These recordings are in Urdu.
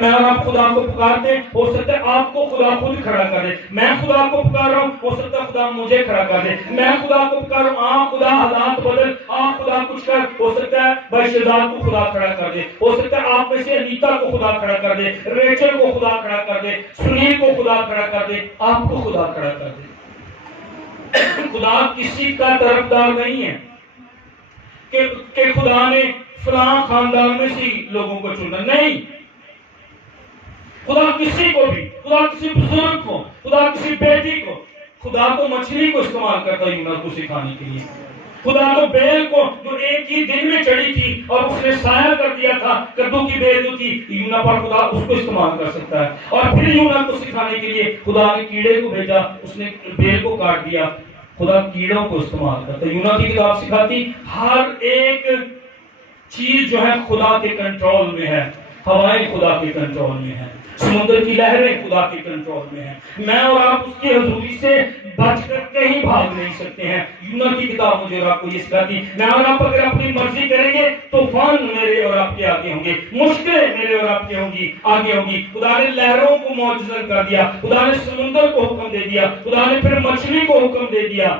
میں اور آپ خدا کو پکارتے ہیں، ہو سکتا ہے آپ کو خدا خود کھڑا کر دے. میں خدا کو پکار رہا ہوں، ہو سکتا ہے خدا مجھے کھڑا کر دے. میں خدا کو پکار رہا ہوں، خدا حالات بدل، خدا کچھ کر. ہو سکتا ہے بھائی شہزاد کو خدا کھڑا کر دے. ہو سکتا ہے آپ میں سے انیتا کو خدا کھڑا کر دے، ریچل کو خدا کھڑا کر دے، سنیل کو خدا کھڑا کر دے، آپ کو خدا کھڑا کر دے. خدا کسی کا طرفدار نہیں ہے کہ خدا نے فلاں خاندان میں سے لوگوں کو چنا. نہیں، خدا کسی کو بھی، خدا کسی بزرگ کو، خدا کسی بیٹی کو، خدا تو مچھلی کو استعمال کرتا ہے یونا کو سکھانے کے لیے. خدا تو بیل کو جو ایک ہی دن میں چڑھی تھی اور اس نے سایہ کر دیا تھا، کدو کی بیل جو تھی یونا پر، خدا اس کو استعمال کر سکتا ہے. اور پھر یونا کو سکھانے کے لیے خدا نے کیڑے کو بھیجا، اس نے بیل کو کاٹ دیا. خدا کیڑوں کو استعمال کرتا ہے. یونا کی کتاب سکھاتی ہر ایک چیز جو ہے خدا کے کنٹرول میں ہے. ہوائیں خدا کے کنٹرول میں ہیں، سمندر کی لہریں خدا کے کنٹرول میں ہیں. میں اور آپ اس کی حضوری سے بچ کر کہیں بھاگ نہیں سکتے ہیں. یونا کی کتاب مجھے اور آپ کو یہ سکھاتی، میں اور آپ اگر اپنی مرضی کریں گے طوفان میرے اور آپ کے آگے ہوں گے، مشکلیں میرے اور آپ کے ہوں گی، آگے ہوں گی. خدا نے لہروں کو معجزہ کر دیا، خدا نے سمندر کو حکم دے دیا، خدا نے پھر مچھلی کو حکم دے دیا،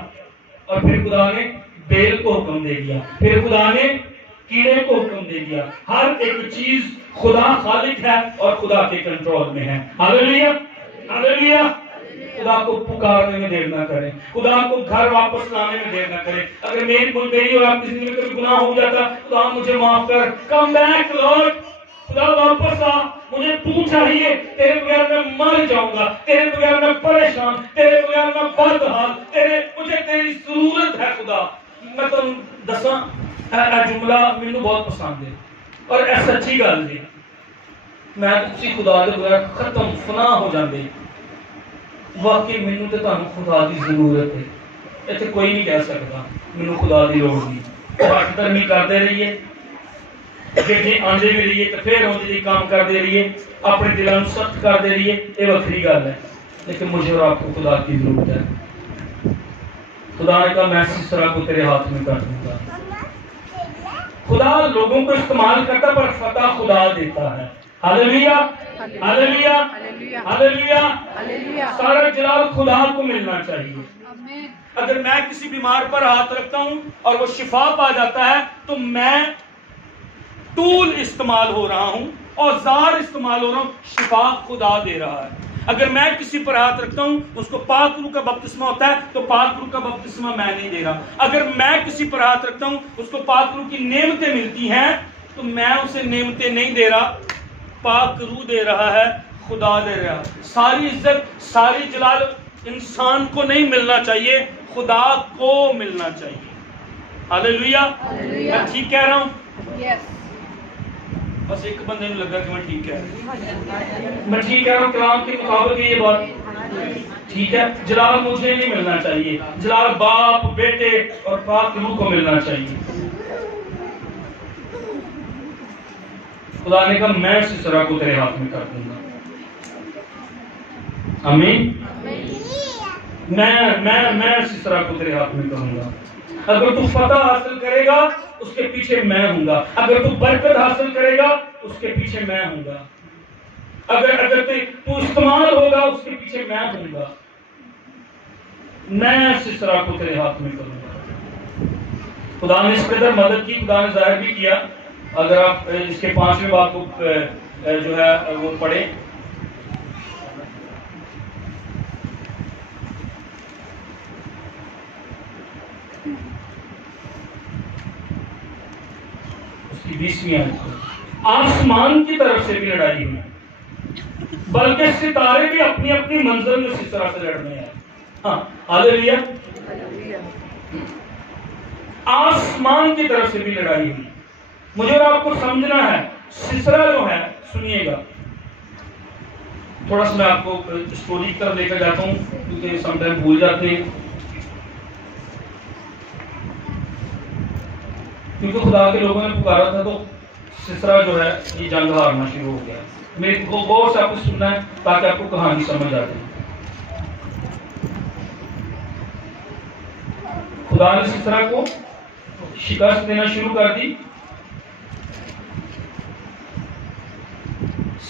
اور پھر خدا نے بیل کو حکم دے دیا، پھر خدا نے کیڑے کو حکم دے دیا. ہر ایک چیز خدا خالق ہے اور خدا کے کنٹرول میں ہے. ہاللیلویا، ہاللیلویا. خدا کو پکارنے میں دیر نہ کریں، خدا کو گھر واپس لانے میں دیر نہ کریں. اگر میری اور آپ کی زندگی میں کوئی گناہ ہو جاتا، خدا مجھے معاف کر، کم بیک لارڈ، خدا واپس آ، مجھے تو چاہیے. تیرے بغیر میں مر جاؤں گا، تیرے بغیر میں پریشان، تیرے بغیر میں بدحال، مجھے تیری ضرورت ہے. خدا میں تم دساں جملہ مینوں بہت پسند ہے اور اے سچی گل جی. میں تسی خدا دے بغیر ختم فنا ہو جاندے. واقعی مینوں تے تانوں خدا دی ضرورت ہے. ایتھے کوئی نہیں کہہ سکتا مینوں خدا دی لوڑ نہیں. ہٹ درمی کرتے رہیے، جی آندے بھی رہیے تو پھر اونج دی کام کرتے رہیے، اپنے دلاں نوں سخت کرتے رہیے، یہ وکری گل ہے. لیکن مجھے اور آپ کو خدا کی ضرورت ہے. خدا نے کہا میں سسرا کو تیرے ہاتھ میں کر دوں گا. خدا لوگوں کو استعمال کرتا پر فتح خدا دیتا ہے. ہاللیلویا، ہاللیلویا، ہاللیلویا. سارا جلال خدا کو ملنا چاہیے. اگر میں کسی بیمار پر ہاتھ رکھتا ہوں اور وہ شفا پا جاتا ہے تو میں ٹول استعمال ہو رہا ہوں، اوزار استعمال ہو رہا ہوں، شفا خدا دے رہا ہے. اگر میں کسی پر ہاتھ رکھتا ہوں اس کو پاک روح کا بپتسمہ ہوتا ہے تو پاک روح کا بپتسمہ میں نہیں دے رہا. اگر میں کسی پر ہاتھ رکھتا ہوں اس کو پاک روح کی نعمتیں ملتی ہیں تو میں اسے نعمتیں نہیں دے رہا، پاک روح دے رہا ہے، خدا دے رہا. ساری عزت، ساری جلال انسان کو نہیں ملنا چاہیے، خدا کو ملنا چاہیے. ہاللیلویا. میں ٹھیک کہہ رہا ہوں؟ بس ایک بندے نے لگا کہ میں ٹھیک کہہ رہا ہوں. میں ٹھیک کہہ رہا ہوں، کلام کے مطابق یہ بات ٹھیک ہے. جلال مجھے نہیں ملنا چاہیے، جلال باپ، بیٹے اور پاک روح کو ملنا چاہیے. خدا نے کہا میں سسرا کو تیرے ہاتھ میں کر دوں گا. آمین. میں سسرا کو تیرے ہاتھ میں کروں گا. اگر تو فتح حاصل کرے گا اس کے پیچھے میں ہوں گا. اگر تو برکت حاصل کرے گا اس کے پیچھے میں ہوں گا. اگر تو استعمال ہوگا اس کے پیچھے میں ہوں گا. میں سسرا کو تیرے ہاتھ میں کروں گا. خدا نے اس قدر مدد کی، خدا نے ظاہر بھی کیا. اگر آپ اس کے 5ویں باب کو جو ہے وہ پڑھیں، اس کی 20ویں آیت، آسمان کی طرف سے بھی لڑائی ہوئی بلکہ ستارے بھی اپنی اپنی منزل میں سسرا سے لڑنے آئے. ہاں ہاللیلویا. آسمان کی طرف سے بھی لڑائی ہوئی. مجھے اور آپ کو سمجھنا ہے سسرا جو ہے، سنیے گا تھوڑا سا میں آپ کو اسٹوری کی طرف لے کر جاتا ہوں کیونکہ سم ٹائم بھول جاتے ہیں. کیونکہ خدا کے لوگوں نے پکارا تھا تو سسرا جو ہے یہ جنگ ہارنا شروع ہو گیا. میرے کو غور سے آپ کو سننا ہے تاکہ آپ کو کہانی سمجھ آ جائے. خدا نے سسرا کو شکست دینا شروع کر دی.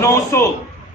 900।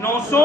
900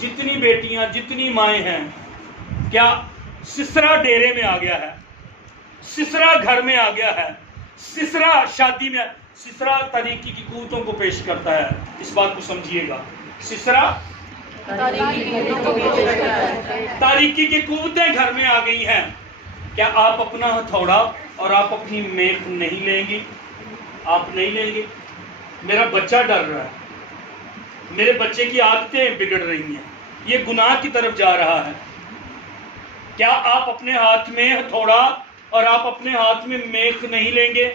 جتنی بیٹیاں جتنی مائیں ہیں، کیا سسرا ڈیرے میں آ گیا ہے، سسرا گھر میں آ گیا ہے، سسرا شادی میں، سسرا طریقی کی قوتوں کو پیش کرتا ہے. اس بات کو سمجھیے گا، سسرا تاریکی کی قوتیں گھر میں آ گئی ہیں. کیا آپ اپنا ہتھوڑا اور آپ اپنی میخ نہیں لیں گی؟ آپ نہیں لیں گے. میرا بچہ ڈر رہا ہے، میرے بچے کی عادتیں بگڑ رہی ہیں، یہ گناہ کی طرف جا رہا ہے. کیا آپ اپنے ہاتھ میں ہتھوڑا اور آپ اپنے ہاتھ میں میخ نہیں لیں گے؟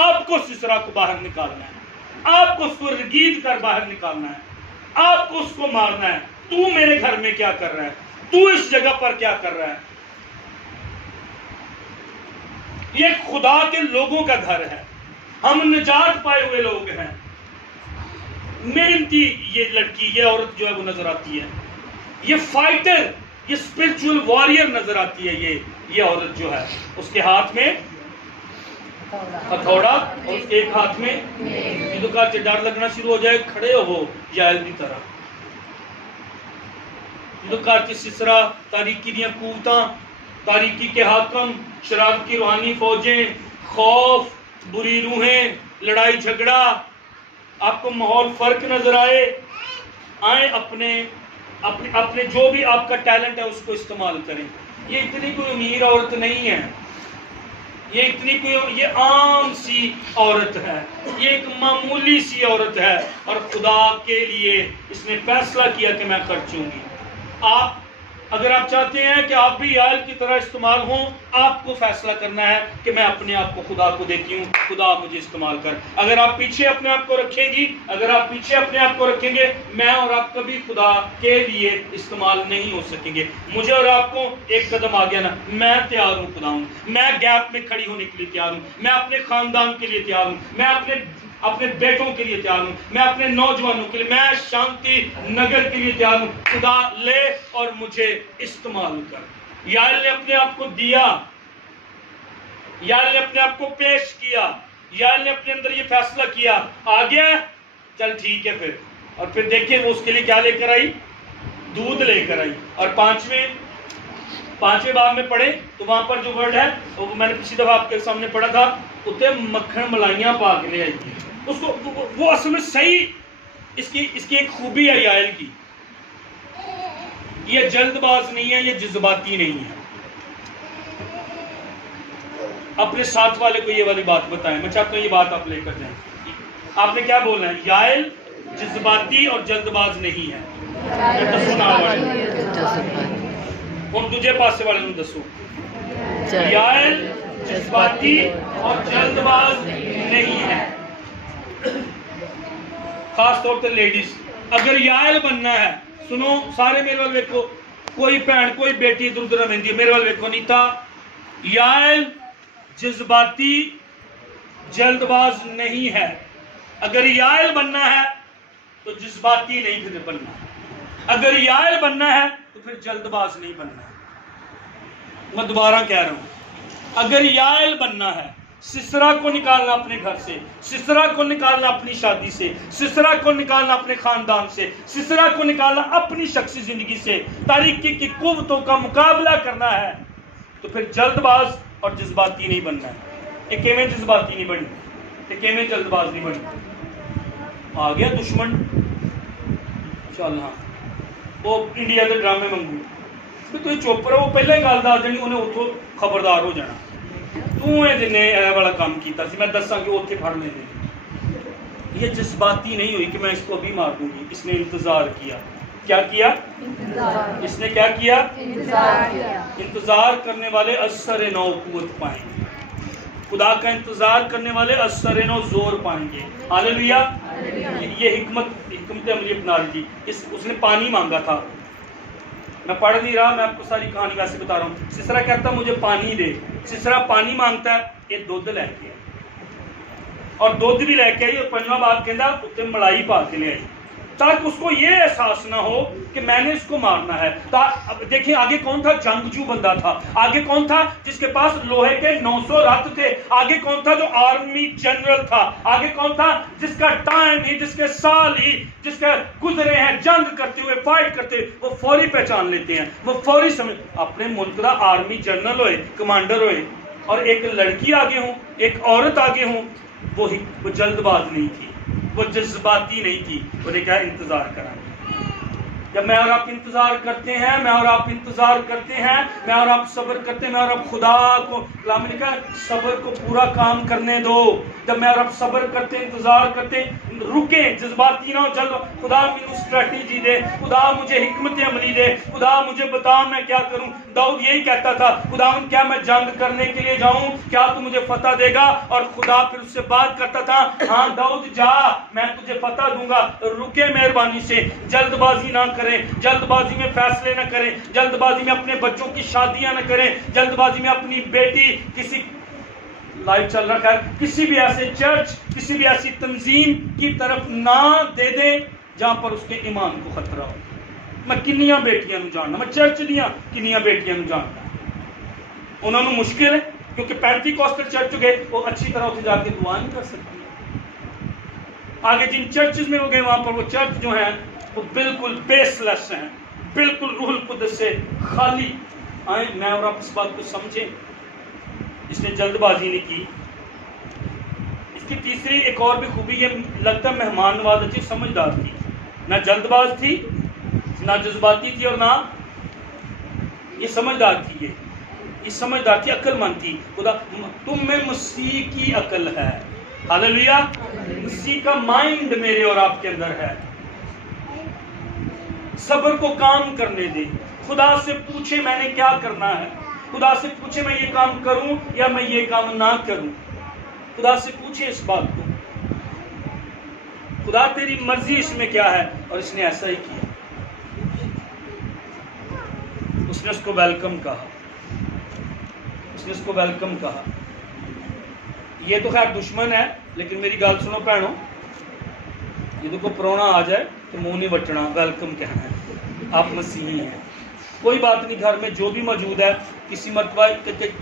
آپ کو سسرا کو باہر نکالنا ہے، آپ کو اس کو رگید کر باہر نکالنا ہے، آپ کو اس کو مارنا ہے. تو میرے گھر میں کیا کر رہا ہے؟ تو اس جگہ پر کیا کر رہا ہے؟ یہ خدا کے لوگوں کا گھر ہے، ہم نجات پائے ہوئے لوگ ہیں. محنتی یہ لڑکی، یہ عورت جو ہے وہ نظر آتی ہے، یہ فائٹر، یہ اسپرچول واریر نظر آتی ہے. یہ عورت جو ہے، اس کے ہاتھ میں ہتھوڑا اور اس کے ایک ہاتھ میں یہ تو کہا ڈر لگنا شروع ہو جائے، کھڑے ہو یائل کی طرح. یہ تو کہا سسرا تاریکی دیاں قوتاں، تاریکی کے حاکم، شراب کی روحانی فوجیں، خوف، بری روحیں، لڑائی جھگڑا. آپ کو ماحول فرق نظر آئیں اپنے جو بھی آپ کا ٹیلنٹ ہے اس کو استعمال کریں. یہ اتنی کوئی امیر عورت نہیں ہے، یہ عام سی عورت ہے، یہ ایک معمولی سی عورت ہے، اور خدا کے لیے اس نے فیصلہ کیا کہ میں خرچوں گی. اگر آپ چاہتے ہیں کہ آپ بھی یائل کی طرح استعمال ہوں، آپ کو فیصلہ کرنا ہے کہ میں اپنے آپ کو خدا کو دیتی ہوں، خدا مجھے استعمال کر. اگر آپ پیچھے اپنے آپ کو رکھیں گی، اگر آپ پیچھے اپنے آپ کو رکھیں گے، میں اور آپ کبھی خدا کے لیے استعمال نہیں ہو سکیں گے. مجھے اور آپ کو ایک قدم آ گیا نا، میں تیار ہوں خدا ہوں، میں گیپ میں کھڑی ہونے کے لیے تیار ہوں، میں اپنے خاندان کے لیے تیار ہوں، میں اپنے بیٹوں کے لیے تیار ہوں، میں اپنے نوجوانوں کے لیے، میں شانتی نگر کے لیے تیار ہوں. خدا لے اور مجھے استعمال کر. یائل نے اپنے آپ کو دیا، یائل نے اپنے آپ کو پیش کیا، یائل نے اپنے اندر یہ فیصلہ کیا. آ گیا، چل ٹھیک ہے پھر. اور پھر دیکھیں وہ اس کے لیے کیا لے کر آئی؟ دودھ لے کر آئی. اور پانچویں باب میں پڑھیں تو وہاں پر جو ورڈ ہے وہ میں نے پچھلی دفعہ آپ کے سامنے پڑھا تھا، اتنے مکھن ملائیاں پا کے لے آئی. اس کو وہ اصل میں صحیح اس کی ایک خوبی ہے یائل کی. یہ جلد باز نہیں ہے، یہ جذباتی نہیں ہے. اپنے ساتھ والے کو یہ والی بات بتائیں. میں چاہتا ہوں یہ بات آپ لے کر جائیں. آپ نے کیا بولنا ہے؟ یائل جذباتی اور جلد باز نہیں ہے. ہم دوجے پاسے والے نوں دسو. یائل جذباتی اور جلد باز نہیں ہے. خاص طور پر لیڈیز، اگر یائل بننا ہے، سنو سارے میرے وال ویکھو، کوئی بہن کوئی بیٹی ادھر ادھر رہندی ہے، میرے وال ویکھو. نیتا، یائل جذباتی جلد باز نہیں ہے. اگر یائل بننا ہے تو جذباتی نہیں پھر بننا. اگر یائل بننا ہے تو پھر جلد باز نہیں بننا. میں دوبارہ کہہ رہا ہوں، اگر یائل بننا ہے، سسرا کو نکالنا اپنے گھر سے، سسرا کو نکالنا اپنی شادی سے، سسرا کو نکالنا اپنے خاندان سے، سسرا کو نکالنا اپنی شخصی زندگی سے، تاریکی کی قوتوں کا مقابلہ کرنا ہے، تو پھر جلد باز اور جذباتی نہیں بننا ہے. ایک میں جذباتی نہیں بنی، ایک میں جلد باز نہیں بنی. آ گیا دشمن. چل ہاں وہ انڈیا کے ڈرامے منگو تو چپ رہو، وہ پہلے گل دس دینی، انہیں اتوں خبردار ہو جانا. جن والا کام کیتا سی میں دساں کہ اتنے پڑھ لیں. یہ جذباتی نہیں ہوئی کہ میں اس کو ابھی مار دوں گی. اس نے انتظار کیا. کیا کیا؟ اس نے کیا کیا؟ انتظار کرنے والے اثر نو قوت پائیں گے. خدا کا انتظار کرنے والے اثر نو زور پائیں گے. ہاللیلویا. یہ حکمت عملی اپنا لی تھی. اس نے پانی مانگا تھا. میں پڑھ نہیں رہا، میں آپ کو ساری کہانی ویسے بتا رہا ہوں. سسرا کہتا مجھے پانی دے. سسرا پانی مانگتا ہے، یہ دودھ لے کے آئی، اور دودھ بھی لے کے آئی، اور پنجواں بات کہندا اتنے ملائی پا کے لے آئی. تاکہ اس کو یہ احساس نہ ہو کہ میں نے اس کو مارنا ہے. دیکھیں آگے کون تھا؟ جنگجو بندہ تھا. آگے کون تھا؟ جس کے پاس لوہے کے 900 رتھ تھے. آگے کون تھا؟ جو آرمی جنرل تھا. آگے کون تھا؟ جس کا ٹائم ہی، جس کے سال ہی، جس کے گزرے ہیں جنگ کرتے ہوئے، فائٹ کرتے ہوئے، وہ فوری پہچان لیتے ہیں، وہ فوری سمجھ. اپنے ملک کا آرمی جنرل ہوئے، کمانڈر ہوئے، اور ایک لڑکی آگے ہوں، ایک عورت آگے ہوں. وہ جلد باز نہیں تھی، وہ جذباتی نہیں تھی. وہ نے کہا انتظار کرا. جب میں اور آپ انتظار کرتے ہیں، میں اور آپ انتظار کرتے ہیں، میں اور آپ صبر کرتے ہیں، میں اور آپ خدا کو، کلام نے کہا صبر کو پورا کام کرنے دو. جب میں اور آپ صبر کرتے، انتظار کرتے، رکیں، جذباتی نہ ہو. جلد خدا مجھے اسٹریٹجی دے، خدا مجھے حکمت عملی دے، خدا مجھے بتا میں کیا کروں. داؤد یہی کہتا تھا، خدا کیا میں جنگ کرنے کے لیے جاؤں؟ کیا تو مجھے فتح دے گا؟ اور خدا پھر اس سے بات کرتا تھا، ہاں داؤد جا، میں تجھے فتح دوں گا. رکے مہربانی سے، جلد بازی نہ کریں، جلد بازی میں فیصلے نہ کریں، جلد بازی میں اپنے بچوں کی شادیاں نہ کریں، جلد بازی میں اپنی بیٹی کسی لائف چل رہا ہے کسی بھی ایسے چرچ، کسی بھی ایسی تنظیم کی طرف نہ دے دیں جہاں پر اس کے ایمان کو خطرہ ہو. میں کنیاں بیٹیاں نو جاننا، میں چرچ دیاں کنیاں بیٹیاں نو جاننا. انہوں نے مشکل ہے کیونکہ پینتی کوسٹل چرچ گئے، وہ اچھی طرح اتنے جا کے دعا نہیں کر سکتی. آگے جن چرچز میں ہو گئے وہاں پر وہ چرچ جو ہیں وہ بالکل بیس لیس ہیں، بالکل روح القدس سے خالی. آئیں میں اور آپ اس بات کو سمجھیں. اس نے جلد بازی نہیں کی. اس کی تیسری ایک اور بھی خوبی یہ لگتا ہے مہمان نواز تھی، سمجھدار تھی. نہ جلد باز تھی، نہ جذباتی تھی، اور نہ یہ سمجھدار تھی. یہ سمجھدار تھی، عقل مند تھی. خدا تم میں مسیح کی عقل ہے. ہاللیلویا. مسیح کا مائنڈ میرے اور آپ کے اندر ہے. صبر کو کام کرنے دے. خدا سے پوچھے میں نے کیا کرنا ہے. خدا سے پوچھے میں یہ کام کروں یا میں یہ کام نہ کروں. خدا سے پوچھے اس بات کو، خدا تیری مرضی اس میں کیا ہے. اور اس نے ایسا ہی کیا. اس نے اس کو ویلکم کہا. اس نے اس کو ویلکم کہا. یہ تو خیر دشمن ہے، لیکن میری گل سنو بھینو، یہ دیکھو پرونا آ جائے تو منہ نہیں بٹنا، ویلکم کہنا ہے. آپ مسیحی ہیں، کوئی بات نہیں. گھر میں جو بھی موجود ہے، کسی مرتبہ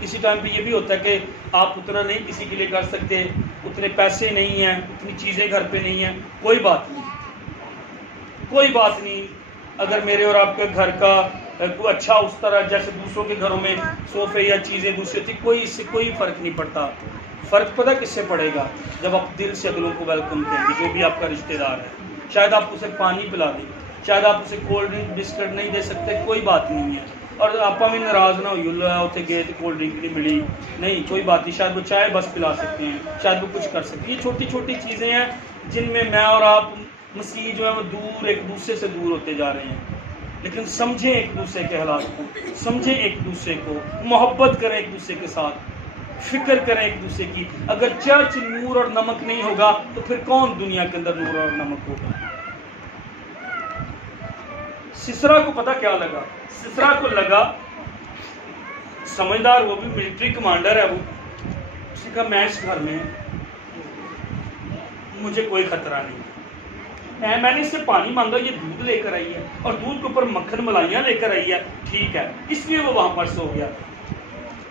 کسی ٹائم پہ یہ بھی ہوتا ہے کہ آپ اتنا نہیں کسی کے لیے کر سکتے، اتنے پیسے نہیں ہیں، اتنی چیزیں گھر پہ نہیں ہیں. کوئی بات نہیں، کوئی بات نہیں. اگر میرے اور آپ کے گھر کا کوئی اچھا اس طرح جیسے دوسروں کے گھروں میں صوفے یا چیزیں دوسری تھی، کوئی اس سے کوئی فرق نہیں پڑتا. فرق پتہ کس سے پڑے گا؟ جب آپ دل سے اگلوں کو ویلکم کریں گے. جو بھی آپ کا رشتہ دار ہے، شاید آپ اسے پانی پلا دیں، شاید آپ اسے کولڈ ڈرنک بسکٹ نہیں دے سکتے، کوئی بات نہیں ہے. اور آپ بھی ناراض نہ ہوئی، اتنے گئے تو کولڈ ڈرنک نہیں ملی، نہیں کوئی بات نہیں. شاید وہ چائے بس پلا سکتے ہیں، شاید وہ کچھ کر سکتے ہیں. یہ چھوٹی چھوٹی چیزیں ہیں جن میں میں اور آپ مسیح جو ہے وہ دور، ایک دوسرے سے دور ہوتے جا رہے ہیں. لیکن سمجھیں ایک دوسرے کے حالات کو، سمجھیں ایک دوسرے کو، محبت کریں ایک دوسرے کے ساتھ، فکر کریں ایک دوسرے کی. اگر چرچ نور اور نمک نہیں ہوگا تو پھر کون دنیا کے اندر نور اور نمک ہوگا؟ سسرا کو پتہ کیا لگا؟ سسرا کو لگا، سمجھدار، وہ بھی ملٹری کمانڈر ہے. وہ اس نے کہا میں اس گھر میں مجھے کوئی خطرہ نہیں. میں نے اس سے پانی مانگا، یہ دودھ لے کر آئی ہے، اور دودھ کے اوپر مکھن ملائیاں لے کر آئی ہے. ٹھیک ہے. اس لیے وہ وہاں پر سو گیا تھا.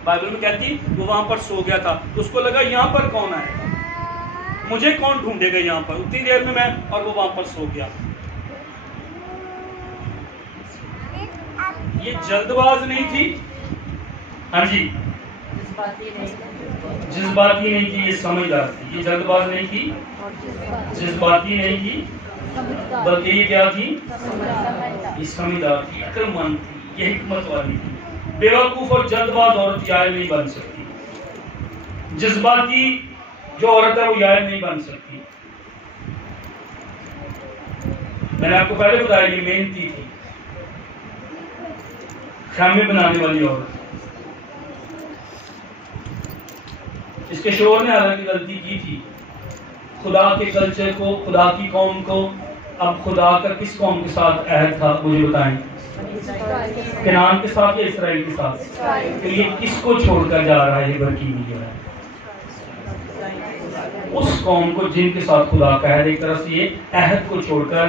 بائبل میں کہتی وہ وہاں پر سو گیا تھا. اس کو لگا یہاں پر کون آئے گا، مجھے کون ڈھونڈے گا یہاں پر. اتنی دیر میں اور وہ وہاں پر سو گیا. یہ جلد باز نہیں تھی، ہاں جی، جذباتی نہیں تھی، یہ سمجھدار تھی. یہ جلد باز نہیں تھی، جذباتی نہیں تھی، بلکہ یہ کیا تھی؟ یہ سمجھدار تھی، عقل مند تھی، یہ حکمت والی تھی. بیوقوف اور جلد باز عورت یائل نہیں بن سکتی. جذباتی جو عورت ہے وہ یائل نہیں بن سکتی. میں نے آپ کو پہلے بتایا یہ محنتی تھی، خیمے بنانے والی عورت. اس کے شوہر نے حالانکہ غلطی کی تھی. خدا کے کلچر کو، خدا کی قوم کو، اب خدا کا کس قوم کے ساتھ عہد تھا مجھے بتائیں؟ کنعان کے ساتھ یا اسرائیل کے ساتھ؟ کہ یہ کس کو چھوڑ کر جا رہا ہے یہ برکیلی جو ہے؟ اس قوم کو جن کے ساتھ خدا کا عہد، ایک طرح سے یہ عہد کو چھوڑ کر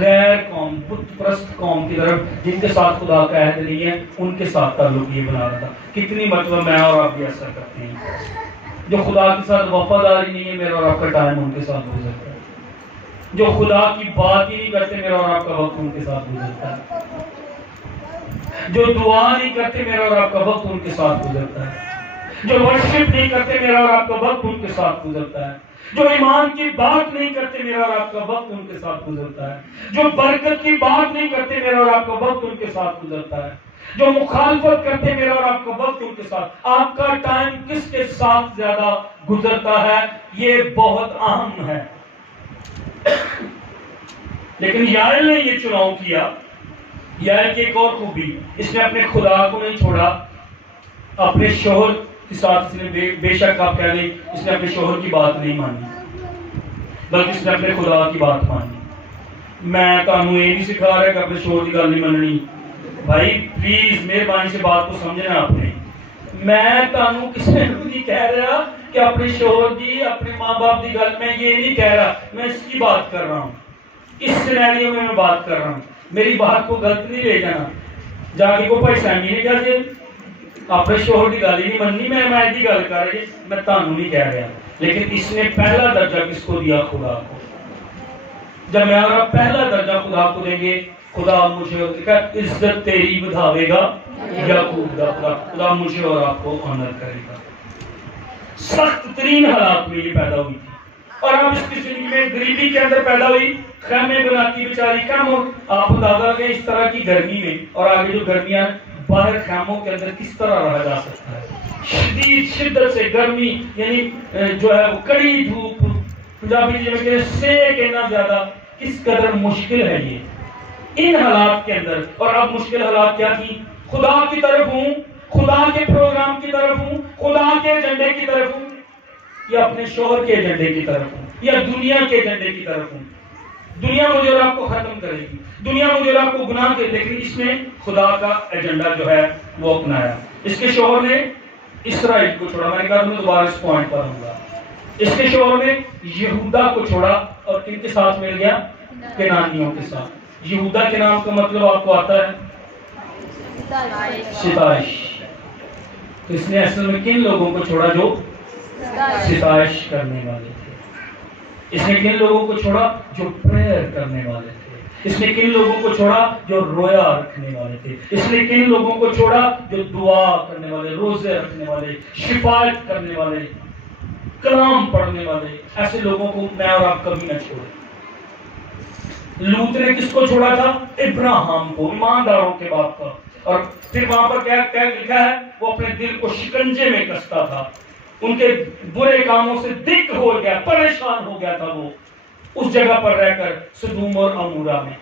غیر قوم، بت پرست قوم کی طرف جن کے ساتھ خدا کا عہد نہیں ہے ان کے ساتھ تعلق یہ بنا رہا تھا۔ کتنی مرتبہ میں اور آپ بھی ایسا کرتے ہیں، جو خدا کے ساتھ وفاداری نہیں ہے میرا اور آپ کا ٹائم ان کے ساتھ گزرتا ہے، جو خدا کی بات ہی نہیں کرتے میرا اور آپ کا وقت ان کے ساتھ گزرتا ہے، جو دعا نہیں کرتے میرا اور آپ کا وقت ان کے ساتھ گزرتا ہے، جو ورشپ نہیں کرتے میرا اور آپ کا وقت ان کے ساتھ گزرتا ہے، جو ایمان کی بات نہیں کرتے میرا اور آپ کا وقت ان کے ساتھ گزرتا ہے، جو برکت کی بات نہیں کرتے میرا اور آپ کا وقت ان کے ساتھ گزرتا ہے، جو مخالفت کرتے میرا اور آپ کا وقت ان کے ساتھ۔ آپ کا ٹائم کس کے ساتھ زیادہ گزرتا ہے یہ بہت اہم ہے۔ لیکن یائل نے یہ چناؤ کیا، یائل کی ایک اور خوبی، اس نے اپنے خدا کو نہیں چھوڑا، اپنے شوہر کے ساتھ اس نے بے شک آپ کہہ لیں اس نے اپنے شوہر کی بات نہیں مانی، بلکہ اس نے اپنے خدا کی بات مانی۔ میں تانوں یہ نہیں سکھا رہا کہ اپنے شوہر کی گل نہیں مننی، بھائی پلیز مہربانی سے بات کو سمجھنا آپ نے۔ میں تانوں کسی نے نہیں کہہ رہا کہ اپنے شوہر کی، اپنے ماں باپ کی گل میں یہ نہیں کہہ رہا، میں اس کی بات کر رہا ہوں، اس سینیریو میں بات کر رہا ہوں۔ میری بات کو غلط نہیں لے جانا، جا کے کو بھائی سیمی نے کیا جی اپنے شوہر کی گل ہی نہیں مننی، میں ایسی گل کر رہی، میں تانوں نہیں کہہ رہا۔ لیکن اس نے پہلا درجہ کس کو دیا؟ خدا کو۔ جب میں اور پہلا درجہ خدا کو دیں گے، خدا مجھے عزت تیری بدھاوے گا، یعقوب دا خدا، خدا مجھے اور آپ کو آنر کرے گا۔ سخت ترین حالات میں یہ پیدا ہوئی تھی، اور اب اس کی زندگی میں غریبی کے اندر پیدا ہوئی، خیمے بناتی بیچاری کم، اور آپ اندازہ کہ اس طرح کی گرمی میں، اور آگے جو گرمیاں باہر خیموں کے اندر کس طرح رہا جا سکتا ہے، شدید شدت سے گرمی، یعنی جو ہے وہ کڑی دھوپ، پنجابی جی میں کہتے ہیں سیک اتنا زیادہ، کس قدر مشکل ہے یہ ان حالات کے اندر۔ اور اب مشکل حالات کیا تھی؟ خدا کی طرف ہوں، خدا کے پروگرام کی طرف ہوں، خدا کے ایجنڈے کی طرف ہوں، یا اپنے شوہر کے ایجنڈے کی طرف ہوں، یا دنیا کے ایجنڈے کی طرف ہوں۔ دنیا مجھے اور آپ کو ختم کرے گی، دنیا مجھے اور آپ کو گناہ دے، لیکن اس نے خدا کا ایجنڈا جو ہے وہ اپنایا۔ اس کے شوہر نے اسرائیل کو چھوڑا، میں نے کہا میں دوبارہ اس پوائنٹ پر ہوں گا، اس کے شوہر نے یہودا کو چھوڑا اور کن کے ساتھ مل گیا؟ کنانیوں کے ساتھ۔ یہودا کے نام کا مطلب آپ کو آتا ہے ستائش، تو اس نے اصل میں کن لوگوں کو چھوڑا؟ جو ستائش کرنے والے تھے۔ اس نے کن لوگوں کو چھوڑا؟ جو پریئر کرنے والے تھے۔ اس نے کن لوگوں کو چھوڑا؟ جو رویا رکھنے والے تھے۔ اس نے کن لوگوں کو چھوڑا؟ جو دعا کرنے والے، روزے رکھنے والے، شفاعت کرنے والے، کلام پڑھنے والے۔ ایسے لوگوں کو میں اور آپ کبھی نہ چھوڑیں۔ لوط نے کس کو چھوڑا تھا؟ ابراہیم کو، ایمانداروں کے باپ کا۔ اور پھر وہاں پر کیا لکھا ہے؟ وہ اپنے دل کو شکنجے میں کستا تھا، ان کے برے کاموں سے دکھ ہو گیا، پریشان ہو گیا تھا وہ اس جگہ پر رہ کر، سدوم اور عمورہ میں۔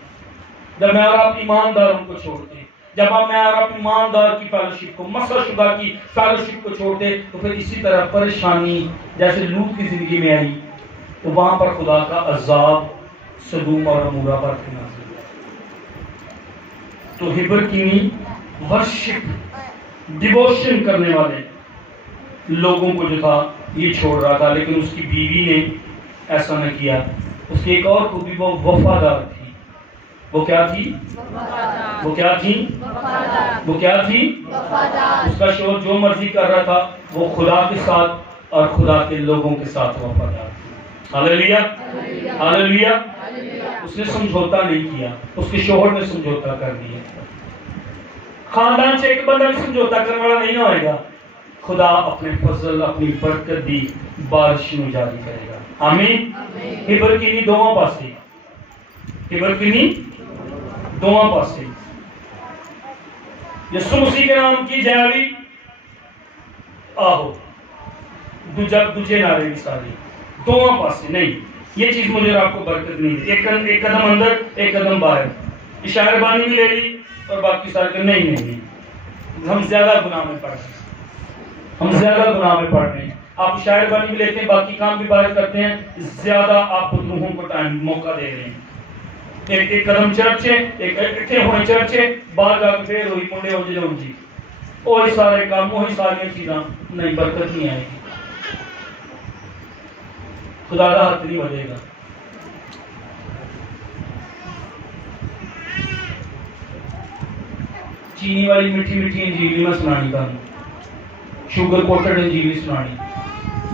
جب میں اور آپ ایمانداروں کو چھوڑتے ہیں، جب میں اور آپ ایماندار کی فیلوشپ کو، مسح شدہ کی فیلوشپ کو چھوڑتے، تو پھر اسی طرح پریشانی جیسے لوط کی زندگی میں آئی، تو وہاں پر خدا کا عذاب سدوم اور عمورہ پر نازل ہوا۔ تو ہبرکینی ورشپ، ڈیووشن کرنے والے لوگوں کو جو تھا یہ چھوڑ رہا تھا، لیکن اس کی بیوی نے ایسا نہ کیا۔ اس کی ایک اور خوبی، وہ وفادار تھی۔ وہ کیا تھی؟ وہ کیا تھی؟ وہ کیا تھی؟ اس کا شوہر جو مرضی کر رہا تھا، وہ خدا کے ساتھ اور خدا کے لوگوں کے ساتھ وفادار تھی۔ ہاللیلویا، ہاللیلویا۔ اس نے سمجھوتا نہیں کیا، اس کے شوہر نے سمجھوتا کر دیا۔ خاندان سے ایک بندہ بھی سمجھوتا کرنے والا نہیں ہوئے گا، خدا اپنے فضل، اپنی برکت دی بارش میں جاری کرے گا۔ آمین۔ ہبرکینی دوواں پاسے، ہبرکینی دوواں پاسے، یسوع مسیح کے نام کی جاری آہو، دوجے نعرے بھی ساری، دوواں پاسے نہیں، یہ چیز مجھے آپ کو برکت نہیں دی۔ ایک قدم اندر، ایک قدم باہر، اشارہ بانی بھی لے لی اور باقی سارے نہیں، ہم زیادہ گناہ میں پڑ رہے ہیں، ہم زیادہ گناہ میں پڑ رہے ہیں۔ آپ شاعر بانی بھی لیتے ہیں، باقی کام بھی باہر کرتے ہیں، زیادہ آپ بدروہوں کو ٹائم موقع دے رہے ہیں۔ ایک قدم چرچے، ایک اکٹھے ہوئے چرچے، بعد جا کے پھر وہی منڈے ہو جاؤں جی، وہی سارے کام، وہی ساری چیزاں، نہیں، برکت نہیں آئے گی۔ خدا کا ہاتھ نہیں بجے گا. چینی والی میٹھی میٹھی انجیل میں سنانی تھا, شوگر کوٹڈ انجیل سنانی.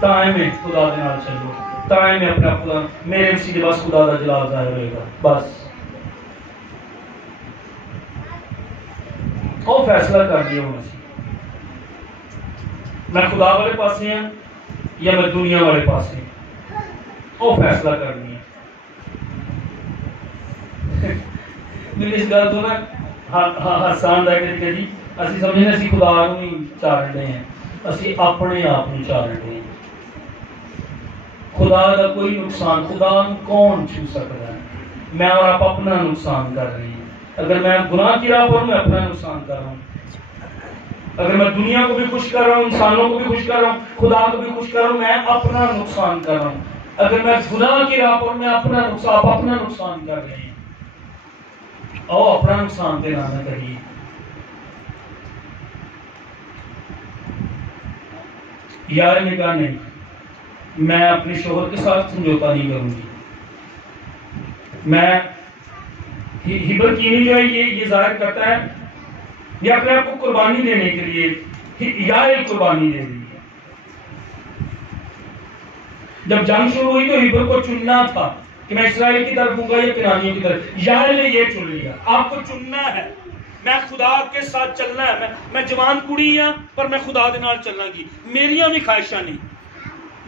تائیں میں خدا دے نال چلو, تائیں میں اپنا خدا میرے مسیح بس خدا دا جلال ظاہر ہوئے گا. بس وہ فیصلہ کر دیا ہونا سی, میں خدا والے پاسے ہیں یا میں دنیا والے پاسے, وہ فیصلہ کر دیا. میری اس گل تو نا حسان لگ رہی کہ جی اسی سمجھنے اسی خدا نو ہی چار رہے ہیں, اسی اپنے آپ کو چار رہے ہیں. خدا کا کوئی نقصان, خدا کون چھو سکتا ہے؟ میں اور آپ اپنا نقصان کر رہے ہیں. اگر میں گناہ کی راہ پر ہوں, میں اپنا نقصان کر رہا ہوں. اگر میں دنیا کو بھی خوش کر رہا ہوں, انسانوں کو بھی خوش کر رہا ہوں, خدا کو بھی خوش کر رہا ہوں, میں اپنا نقصان کر رہا ہوں. اگر میں گناہ کی راہ پر, میں اپنا نقصان, آپ اپنا نقصان کر رہے ہیں. او اپنا نقصان پہ نہ کریے. یار نے کہا نہیں, میں اپنے شوہر کے ساتھ سمجھوتا نہیں کروں گی. میں ہبر کینی جو ہے یہ ظاہر کرتا ہے یہ اپنے آپ کو قربانی دینے کے لیے یا قربانی دے رہی ہے. جب جنگ شروع ہوئی تو ہبر کو چننا تھا کہ میں اسرائیل کی طرف ہوں گا یا کنانیوں کی طرف. یار نے یہ چن لیا. آپ کو چننا ہے, میں خدا کے ساتھ چلنا ہے. میں جوان کڑی ہاں پر میں خدا دے نال چلنا گی. میریاں بھی خواہشاں نہیں,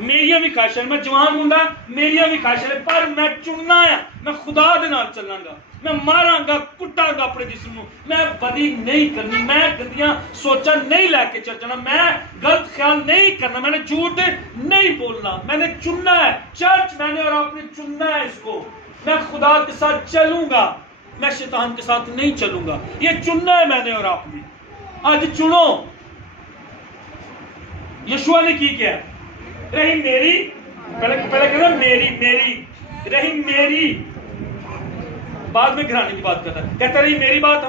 میریاں بھی خواہشاں, میں جوان ہوں گا, میریاں بھی خواہشاں, پر میں چننا ہے, میں خدا دے نال چلاں گا. میں ماراں گا, کٹاں گا اپنے جسم کو, میں بدی نہیں کرنی, میں گندیاں سوچاں نہیں لے کے چل جانا, میں غلط خیال نہیں کرنا, میں نے جھوٹ نہیں بولنا. میں نے چننا ہے چرچ, میں نے اور آپ نے چننا ہے اس کو. میں خدا کے ساتھ چلوں گا, میں شیطان کے ساتھ نہیں چلوں گا. یہ چننا ہے میں نے اور آپ نے. آج چنو. یشوع نے کی کیا رہی میری, پہلے کہنا میری رہی میری, بعد میں گھرانے کی بات کرتا ہے. کہتا رہی میری بات,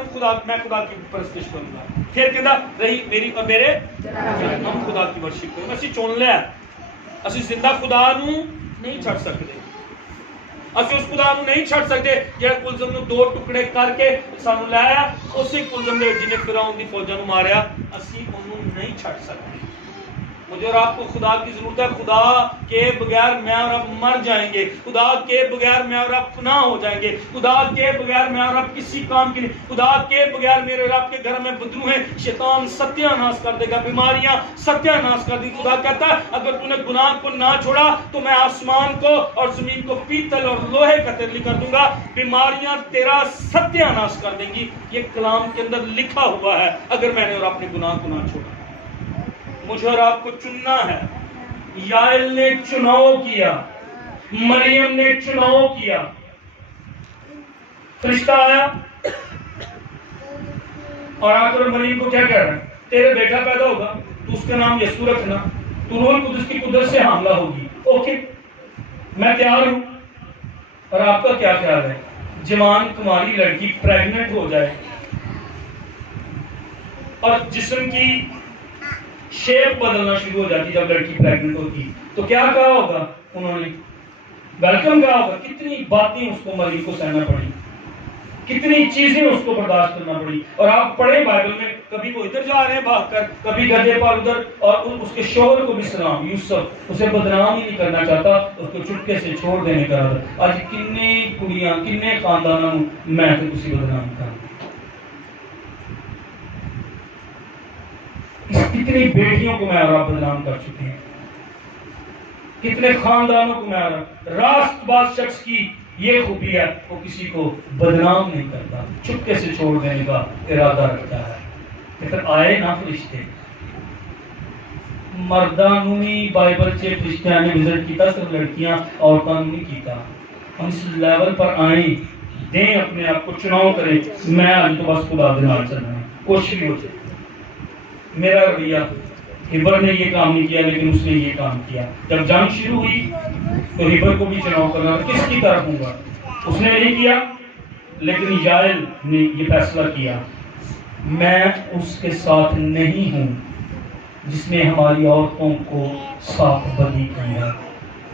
میں خدا کی پرستش کروں گا. پھر کہتا رہی میری اور میرے, ہم خدا کی ورشپ کروں گا. اسی چن لیا, اسی زندہ خدا نو نہیں چھڑ سکتے. اسی اس خدا نو نہیں چھڑ سکتے جہاں کلزم نو دو ٹکڑے کر کے سانو لایا, اسی کلزم نے جنہیں فرعون دی فوجاں نو ماریا, اسی انہوں نہیں چھڑ سکتے. مجھے اور آپ کو خدا کی ضرورت ہے. خدا کے بغیر میں اور آپ مر جائیں گے. خدا کے بغیر میں اور آپ فنا ہو جائیں گے. خدا کے بغیر میں اور آپ کسی کام کی نہیں. خدا کے بغیر میرے اور آپ کے گھر میں بدرو ہیں, شیطان ستیہ ناش کر دے گا, بیماریاں ستیہ ناش کر دیں. خدا کہتا ہے اگر تو نے گناہ کو نہ چھوڑا تو میں آسمان کو اور زمین کو پیتل اور لوہے کا تیرلی کر دوں گا. بیماریاں تیرا ستیہ ناش کر دیں گی. یہ کلام کے اندر لکھا ہوا ہے اگر میں نے اور اپنے گناہ کو نہ چھوڑا. مجھے اور آپ کو چننا ہے. یائل نے چناؤ کیا, مریم نے چناؤ کیا. فرشتہ آیا اور آ کر مریم کو کیا کہہ رہا ہے, تیرے بیٹا پیدا ہوگا, تو اس کا نام یسوع رکھنا, تو روح القدس کی قدرت سے حاملہ ہوگی. اوکے, میں تیار ہوں. اور آپ کا کیا خیال ہے, جوان کماری لڑکی پریگننٹ ہو جائے اور جسم کی شیپ بدلنا شروع ہو جاتی جب لڑکی پریگننٹ ہوتی, تو کیا کہا ہوگا انہوں نے؟ ویلکم کہا ہوگا. کتنی باتیں اس کو مریم کو سہنا پڑی, کتنی چیزیں اس کو برداشت کرنا پڑی. اور آپ پڑھیں بائبل میں, کبھی وہ ادھر جا رہے ہیں بھاگ کر, کبھی گدھے پر ادھر, اور اس کے شوہر کو بھی سلام, یوسف اسے بدنام ہی نہیں کرنا چاہتا, اس کو چٹکے سے چھوڑ دینے کا. آج کنے کڑیاں, کنے خاندانوں میں تو کسی بدنام کروں. کتنی بیٹیوں کو میں اور آپ بدنام کر چکے ہیں, کتنے خاندانوں کو میں اور آپ. راست باز شخص کی یہ خوبی ہے, وہ کسی کو بدنام نہیں کرتا, چپکے سے چھوڑ دینے کا ارادہ رکھتا ہے. پھر آئے نا فرشتے, مردانوں نے بائبل سے فرشتیاں نے وزٹ کیتا, صرف لڑکیاں عورتوں نے نہیں کیتا. ہم اس لیول پر آئیں, دیں اپنے آپ کو, چناؤ کریں. میں آج تو بس خدا دے نال چلنا ہے, کچھ بھی ہو جائے. میرا رویہ, ہبر نے یہ کام نہیں کیا لیکن اس نے یہ کام کیا. جب جنگ شروع ہوئی تو ہبر کو بھی چناؤ کرنا, کس کی طرف ہوں گا. اس نے نہیں کیا لیکن یائل نے یہ فیصلہ کیا, میں اس کے ساتھ نہیں ہوں جس نے ہماری عورتوں کو صاف بدی کی ہے.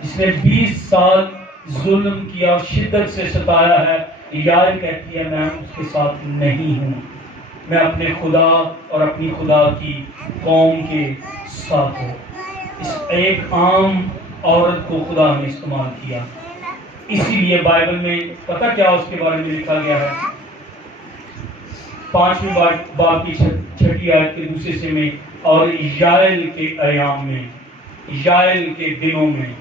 جس نے 20 سال ظلم کیا اور شدت سے ستایا ہے، یائل کہتی ہے میں اس کے ساتھ نہیں ہوں، میں اپنے خدا اور اپنی خدا کی قوم کے ساتھ ہوں۔ اس ایک عام عورت کو خدا نے استعمال کیا، اسی لیے بائبل میں پتہ کیا اس کے بارے میں لکھا گیا ہے؟ 5ویں باب کی 6 آیت کے دوسرے حصے میں، اور یائل کے ایام میں، یائل کے دنوں میں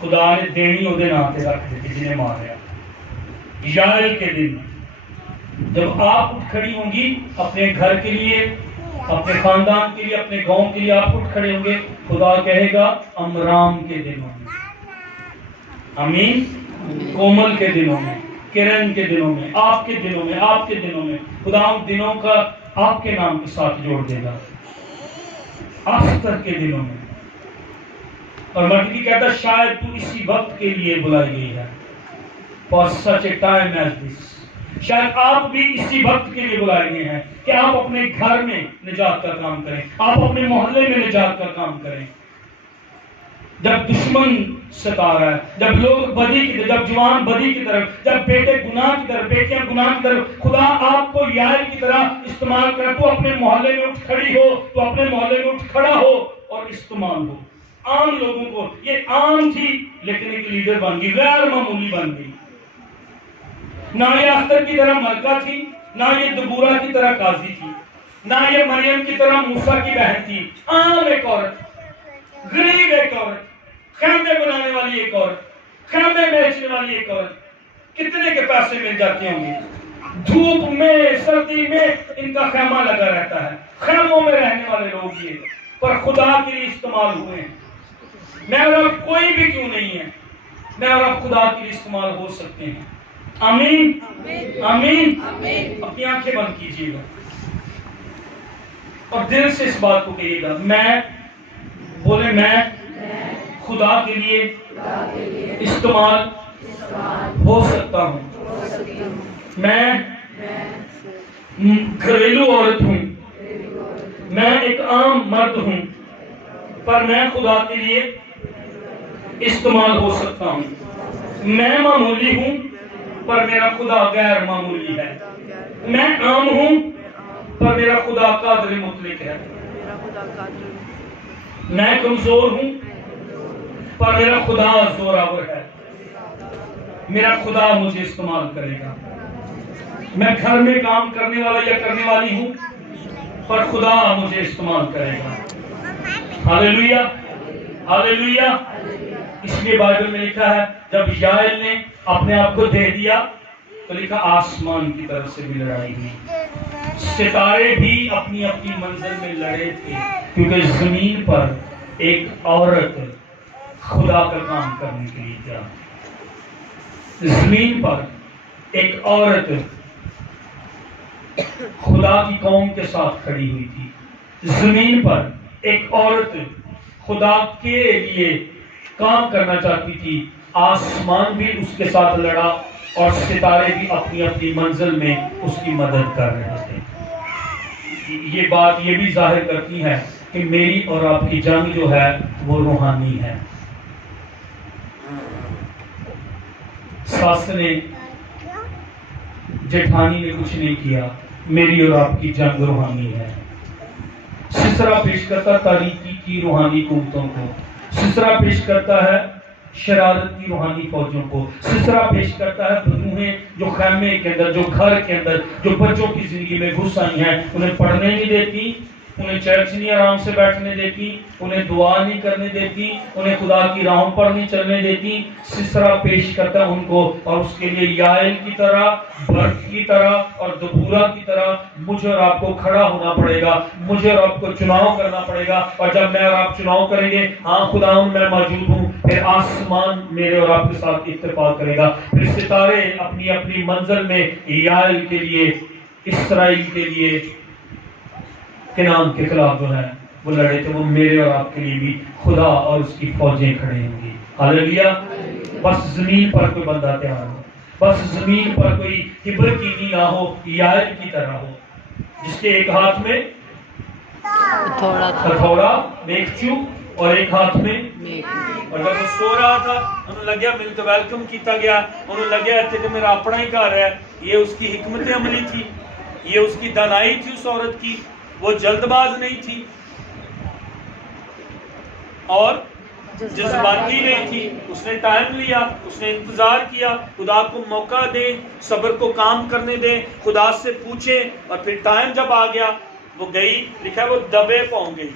خدا نے دینی عہدے ناتے رکھ دیتے جنہیں ماریا۔ یائل کے دن جب آپ اٹھ کھڑی ہوں گی اپنے گھر کے لیے، اپنے خاندان کے لیے، اپنے گاؤں کے لیے آپ اٹھ کھڑے ہوں گے، خدا کہے گا امرام کے دنوں میں، امین، کومل کے دنوں میں، کرن کے دنوں میں، آپ کے دنوں میں، آپ کے دنوں میں، خدا ان دنوں کا آپ کے نام کے ساتھ جوڑ دے گا، آستر کے دنوں میں۔ اور مٹی کہتا شاید تو اسی وقت کے لیے بلائی گئی ہے، for such a time as this، شاید آپ بھی اسی وقت کے لیے بلائے گئے ہیں کہ آپ اپنے گھر میں نجات کا کام کریں، آپ اپنے محلے میں نجات کا کام کریں۔ جب دشمن ستا رہا ہے، جب لوگ بدی کی طرف، جب جوان بدی کی طرف، جب بیٹے گناہ کی طرف، بیٹیاں گناہ کی طرف، خدا آپ کو یائل کی طرح استعمال کرے۔ تو اپنے محلے میں اٹھ کھڑی ہو، تو اپنے محلے میں اٹھ کھڑا ہو اور استعمال ہو۔ عام لوگوں کو یہ عام تھی لیکن ایک لیڈر بن گئی، غیر معمولی بن گئی۔ نہ یہ استر کی طرح ملکہ تھی، نہ یہ دبورہ کی طرح قاضی تھی، نہ یہ مریم کی طرح موسیٰ کی بہن تھی۔ عام ایک عورت، غریب ایک عورت، خیمے بنانے والی ایک عورت، خیمے بیچنے والی ایک عورت۔ کتنے کے پیسے مل جاتے ہوں گے؟ دھوپ میں، سردی میں ان کا خیمہ لگا رہتا ہے، خیموں میں رہنے والے لوگ یہ، پر خدا کے لیے استعمال ہوئے ہیں۔ میں اور اب کوئی بھی کیوں نہیں ہے، میں اور اب خدا کے لیے استعمال ہو سکتے ہیں۔ آمین، آمین۔ اپنی آنکھیں بند کیجیے گا اور دل سے اس بات کو کہیے گا، میں بولے میں خدا کے لیے استعمال ہو سکتا ہوں۔ میں گھریلو عورت ہوں، میں ایک عام مرد ہوں، پر میں خدا کے لیے استعمال ہو سکتا ہوں۔ میں معمولی ہوں پر میرا خدا غیر معمولی ہے۔ میں عام ہوں پر میرا خدا قادر مطلق ہے۔ میں کمزور ہوں پر میرا خدا زوراور ہے۔ میرا خدا مجھے استعمال کرے گا۔ میں گھر میں کام کرنے والا یا کرنے والی ہوں پر خدا مجھے استعمال کرے گا۔ ہاللیلویہ، ہاللیلویہ۔ اس لیے بائبل میں لکھا ہے جب یائل نے اپنے آپ کو دے دیا تو لکھا آسمان کی طرف سے بھی لڑائی ہوئی، ستارے بھی اپنی اپنی منزل میں لڑے تھے، کیونکہ زمین پر ایک عورت خدا کا کام کرنے کے لیے تھا۔ زمین پر ایک عورت خدا کی قوم کے ساتھ کھڑی ہوئی تھی۔ زمین پر ایک عورت خدا کے لیے کام کرنا چاہتی تھی۔ آسمان بھی اس کے ساتھ لڑا اور ستارے بھی اپنی اپنی منزل میں اس کی مدد کر رہے تھے۔ یہ بات یہ بھی ظاہر کرتی ہے کہ میری اور آپ کی جنگ جو ہے وہ روحانی ہے۔ ساس نے، جیٹھانی نے کچھ نہیں کیا، میری اور آپ کی جنگ روحانی ہے۔ سسرا پیش کرتا تاریکی کی روحانی قوتوں کو، سسرا پیش کرتا ہے شرارت کی روحانی فوجوں کو، سسرا پیش کرتا ہے بدوہیں جو خیمے کے اندر، جو گھر کے اندر، جو بچوں کی زندگی میں گھس آئی ہیں، انہیں پڑھنے نہیں دیتی، انہیں چرچ نہیں آرام سے بیٹھنے دیتی، انہیں دعا نہیں کرنے دیتی، انہیں خدا کی راہوں پر نہیں چلنے دیتی۔ سسرا پیش کرتا ہے ان کو، اور اس کے لیے یائل کی طرح، برق کی طرح اور دبورہ کی طرح مجھے اور آپ کو کھڑا ہونا پڑے گا، مجھے اور آپ کو چناؤ کرنا پڑے گا۔ اور جب میں اور آپ چناؤ کریں گے، ہاں خداوند میں موجود ہوں، پھر آسمان میرے اور آپ کے ساتھ اتفاق کرے گا۔ پھر ستارے اپنی اپنی منزل میں یائل کے لیے، اسرائیل کے لیے، کنعان کے خلاف جو ہے وہ لڑے تھے، وہ میرے اور آپ کے لیے بھی خدا اور اس کی فوجیں کھڑے ہوں گی۔ ہاللیلویہ۔ بس زمین پر کوئی بندہ تیار ہو، بس زمین پر کوئی ہبر کی نہ ہو، یائل کی طرح ہو، جس کے ایک ہاتھ میں ہتھوڑا، میکچو اور ایک ہاتھ میں اور جب وہ سو رہا تھا انہوں لگیا میرے تو ویلکم کیتا گیا انہوں لگیا تھے کہ میرا اپنا ہی گھر ہے. یہ اس کی حکمت عملی تھی, یہ اس کی دانائی تھی اس عورت کی. وہ جلد باز نہیں تھی اور جذباتی نہیں تھی. اس نے ٹائم لیا, اس نے انتظار کیا. خدا کو موقع دے, صبر کو کام کرنے دے, خدا سے پوچھے. اور پھر ٹائم جب آ گیا وہ گئی, لکھا وہ دبے پاؤں گئی.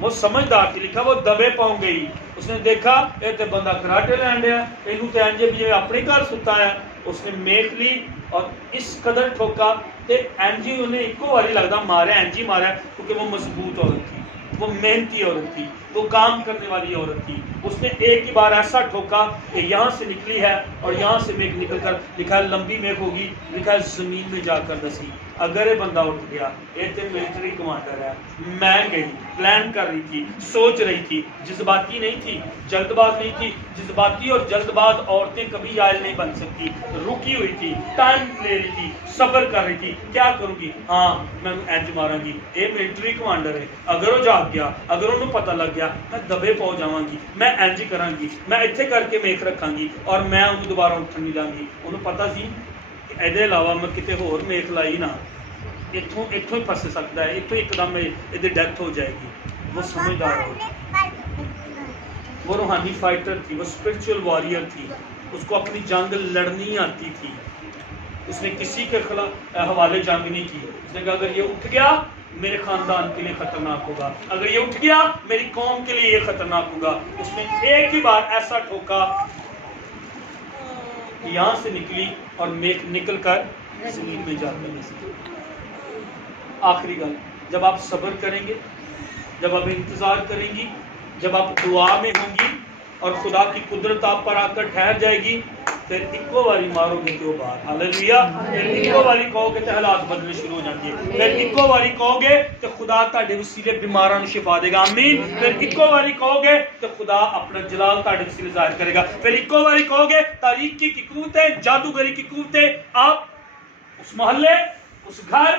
وہ سمجھدار تھی, لکھا وہ دبے پاؤں گئی. اس نے دیکھا یہ تے بندہ کراٹے لین دیا, یہ تے انجے بھی اپنے گھر ستا ہے. اس نے میک لی اور اس قدر ٹھوکا تے اینجی انہیں ایکو واری لگتا مارا, اینجی مارا, کیونکہ وہ مضبوط عورت تھی, وہ محنتی عورت تھی, وہ کام کرنے والی عورت تھی. اس نے ایک ہی بار ایسا ٹھوکا کہ یہاں سے نکلی ہے اور یہاں سے میک نکل کر, لکھا ہے لمبی میک ہوگی, لکھا ہے زمین میں جا کر دسی. اگر یہ بندہ اٹھ گیا, یہ تو ملٹری کمانڈر ہے. میں گئی, پلان کر رہی تھی, سوچ رہی تھی, جذباتی نہیں تھی, جلد باز نہیں تھی. جذباتی اور جلد باز عورتیں کبھی جائل نہیں بن سکتی. رکی ہوئی تھی, ٹائم لے رہی تھی, صبر کر رہی تھی. کیا کروں گی, ہاں میں اینج مارا گی, یہ ملٹری کمانڈر ہے. اگر وہ جاگ گیا, اگر انہوں پتہ لگ گیا, میں دبے پاؤ جاواں گی, میں اینج کراں گی, میں اتنے کر کے میک رکھاں گی اور میں انہوں دوبارہ اٹھن نہیں لاں گی. انہوں پتہ سی یہ علاوہ میں کتے ہور میک لائی نا, اتوں ہی پھس سکتا ہے, اتوں ایک دم یہ ڈیتھ ہو جائے گی. وہ سمجھدار ہو, وہ روحانی فائٹر تھی, وہ اسپرچل وارئر تھی. اس کو اپنی جنگ لڑنی آتی تھی. اس نے کسی کے خلاف حوالے جنگ نہیں کی. اس نے کہا اگر یہ اٹھ گیا میرے خاندان کے لیے خطرناک ہوگا, اگر یہ اٹھ گیا میری قوم کے لیے یہ خطرناک ہوگا. اس نے ایک ہی بار ایسا ٹھوکا, یہاں سے نکلی اور میک نکل کر زمین میں جا کر نکلی. آخری گل, جب آپ صبر کریں گے, جب آپ انتظار کریں گی, جب آپ دعا میں ہوں گی اور خدا کی قدرت آپ پر آ کر ٹھہر جائے گی, پھر ایکو واری مارو گے تو باہر. ہاللیلویا. پھر ایکو واری کہو گے تو حالات بدلنے شروع ہو جاتے ہیں. پھر ایکو واری کہو گے تو خدا تہاڈے وسیلے بیماراں نوں شفا دے گا. آمین. پھر ایکو واری کہو گے تو خدا اپنا جلال تہاڈے وسیلے ظاہر کرے گا. پھر ایکو واری کہو گے تاریکی کی قوتیں, جادوگری کی قوتیں آپ اس محلے, اس گھر,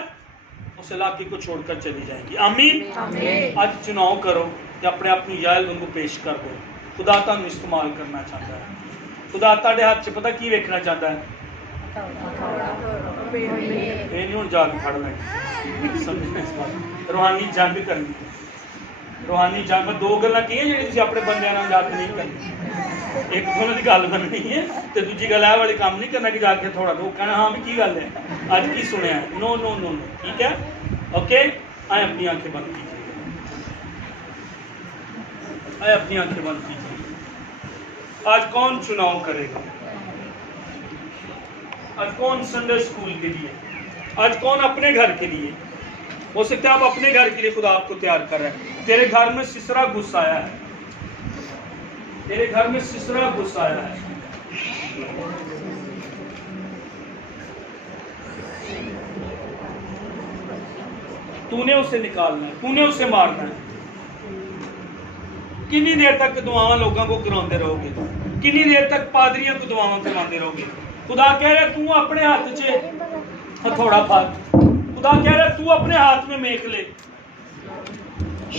اس علاقے کو چھوڑ کر چلی جائیں گی. آمین. آج چناؤ کرو کہ اپنے اپنی یال ان کو پیش کر دو. خدا تانوں استعمال کرنا چاہتا ہے. خدا تاڑے ہاتھ سے پتہ کی ویکھنا چاہتا ہے, یہ نہیں ہوں جا کے کھڑنا ہے. سمجھنا اس بات, روحانی جنگ کرنی. روحانی جنگ میں دو گلاں کی ہیں جڑی تسی اپنے بندیاں نال جا کے نہیں کرنی. ایک دونوں دی گل بننی ہے تے دوجی گل ہے والی کام نہیں کرنا کہ جا کے تھوڑا دو کہنا ہاں بھی کی گل ہے, اج کی سنیا ہے. نو نو نو نو, ٹھیک ہے, اوکے. آئے اپنی آنکھیں بند کیجیے, آئے اپنی آنکھیں بند کیجیے. آج کون چناؤ کرے گا, آج کون سنڈے اسکول کے لیے, آج کون اپنے گھر کے لیے. ہو سکتا ہے آپ اپنے گھر کے لیے خدا آپ کو تیار کر رہے ہیں. تیرے گھر میں سسرا گھس آیا ہے, تیرے گھر میں سسرا گھس آیا ہے. تو نے اسے نکالنا ہے, تو نے اسے مارنا ہے. کنی دیر تک دعاواں لوگوں کو کراندے رہو گے, کنی دیر تک پادریاں کو دعاواں کراندے رہو گے. خدا کہہ رہا ہے تو اپنے ہاتھ سے ہتھوڑا پھاڑ. خدا کہہ رہا ہے تو اپنے ہاتھ میں میک لے.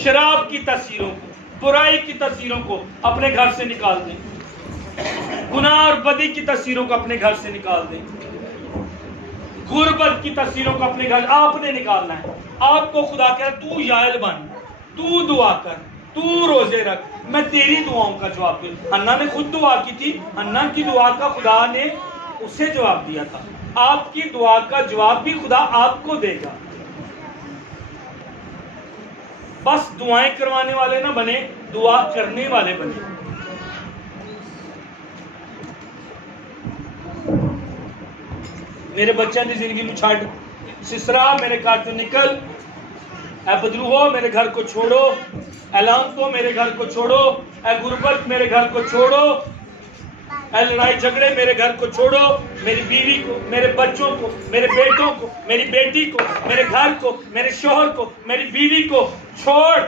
شراب کی تاثیروں کو, برائی کی تاثیروں کو اپنے گھر سے نکال دیں. گناہ اور بدی کی تاثیروں کو اپنے گھر سے نکال دیں. غربت کی تاثیروں کو اپنے گھر آپ نے نکالنا ہے. آپ کو خدا کہہ رہا ہے تو یائل بن, تو دعا کر, تو روزے رکھ, میں تیری دعاؤں کا جواب دوں. حنا نے خود دعا کی تھی, حنا کی دعا کا خدا نے اسے جواب دیا تھا. آپ کی دعا کا جواب بھی خدا آپ کو دے گا. بس دعائیں کروانے والے نہ بنے, دعا کرنے والے بنے. میرے بچوں کی زندگی میں چھڈ, سسرا میرے گھر تو نکل, اے بدرو ہو میرے گھر کو چھوڑو, اعلان کو میرے گھر کو چھوڑو, اے غربت میرے گھر کو چھوڑو, اے لڑائی جھگڑے میرے گھر کو چھوڑو. میری بیوی کو, میرے بچوں کو, میرے بیٹوں کو, میری بیٹی کو, میرے گھر کو, میرے شوہر کو, میری بیوی کو چھوڑ.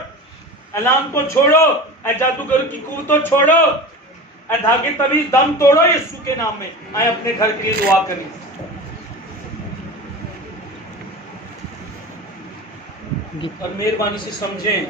اعلان کو چھوڑو, اے جادوگر کی قوتوں چھوڑو, اے دھاگے طویل دم توڑو یسوع کے نام میں. آئے اپنے گھر کے لیے دعا کریں. اور مہربانی سے سمجھیں